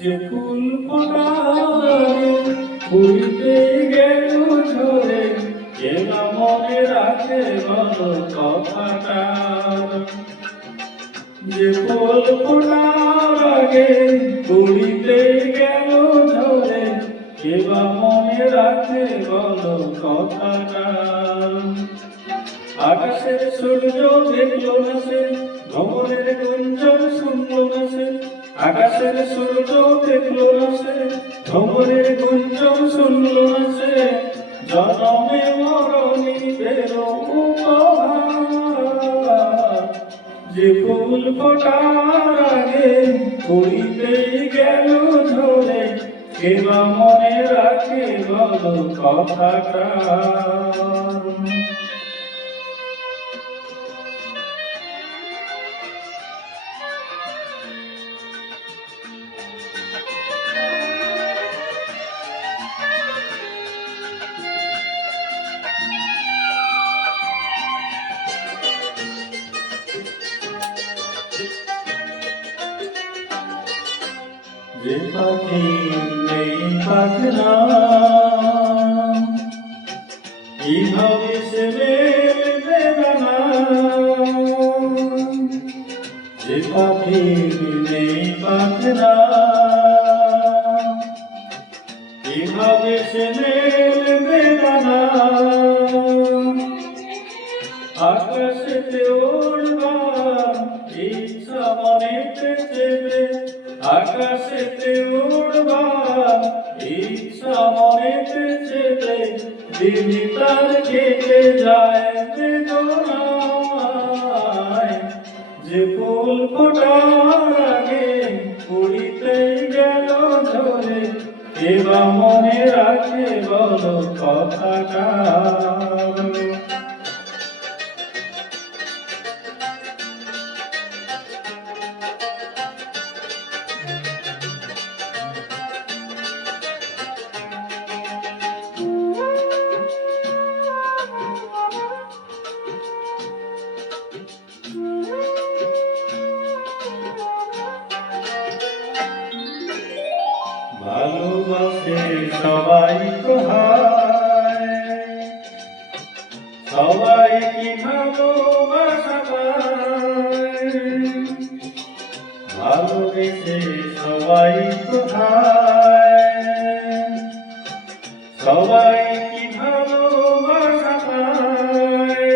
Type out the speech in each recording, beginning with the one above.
যে ফুল ফোটারে ফুলিতে গেল ঝরে, কে না মনে রাখে বলো কথাটা। যে ফুল ফোটার আগে ফুলিতে গেল ঝরে, কে বা মনে রাখে বলো কথাটা। আকাশের সূর্য দেখলো না সে, ভ্রমণের গুঞ্জন শুনলো না সে। আকাশের সূর্য দেখলো না সে, ভ্রমণের গুঞ্জন শুনলো না সে। জনমে মরণে পেল উপহার। যে ফুল ফোটার আগে ফুলিতেই গেল ঝরে, কে বা মনে রাখে বলো কথাটা। যে পাখি নেই পাখনা, কিভাবে সে মেলবে ডানা। যে পাখি নেই পাখনা, কিভাবে সে মেলবে ডানা। আকাশেতে উড়বার ইচ্ছা মনেতে চেপে, আকাশেতে উড়বার ইচ্ছা মনেতে চেপে, দিদি তার কেটে যায় বেদনায়। যে ফুল ফোটার আগে ফুলিতেই গেল ঝরে, কে বা মনে রাখে বলো কথাটা। ভালোবাসে সবাই কোহায়, সবাই কি ভালোবাসা পায়। ভালোবেসে সবাই কোহায়, সবাই কি ভালোবাসা পায়।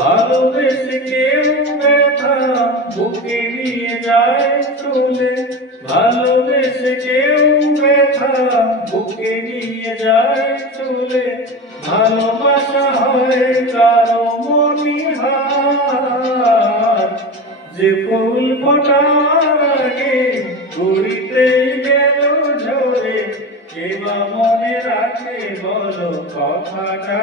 ভালোবেসে কেউ ব্যথা বুকে নিয়ে যায় চলে, ভালোবেসে কেউ ব্যথা বুকে নিয়ে যায় চলে। ভালোবাসা হয় কারো মনিহার। যে ফুল ফোটার আগে ঘুরিতেই গেল ঝরে, কে বা মনে রাখে বলো কথাটা।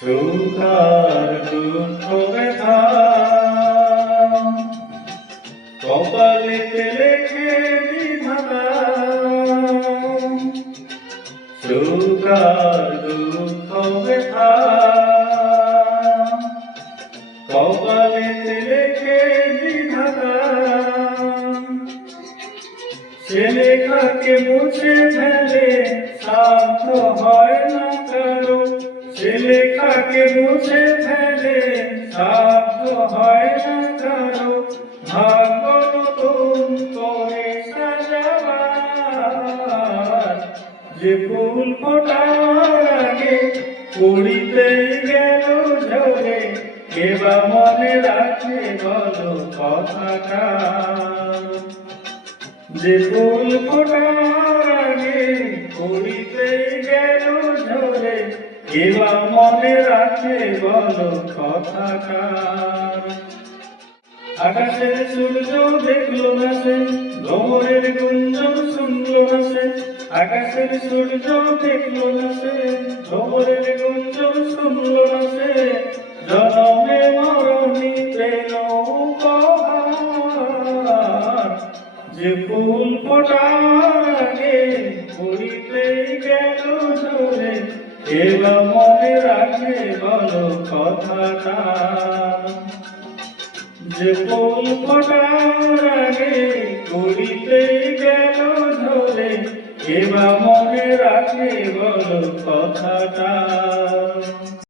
সুখ আর দুঃখ ব্যথা কপালেতে লেখে বিধাতা। সুখ আর দুঃখ ব্যথা কপালেতে লেখে বিধাতা। সে লেখাকে মুছে ফেলে সাধ্য হয় না কারো, সে লেখাকে মুছে ফেলে সাধ্য হয় না কারো। ভাগ্য নতুন করে সাজাবার। যে ফুল ফোটার আগে কুড়িতেই গেল ঝরে, কে বা মনে রাখে বলো কথাটা। যে ফুল ফোটার আগে কুড়িতেই গেল ঝরে, কে বা মনে রাখে বলো কথাটা। আকাশের সূর্য দেখলো না সে, ভ্রমণের গুঞ্জন শুনলো না সে। আকাশের সূর্য দেখলো না সে, ভ্রমরের গুঞ্জন শুনলো না সে, জনমে মরণি পেল উপহার। যে ফুল ফোটার আগে পড়িতেই গেল ঝরে, এবা মনে রাখে বলো কথাটা। যে ফুল ফোটার আগে পড়িতেই গেল ঝরে, এবা মনে রাখে বলো কথাটা।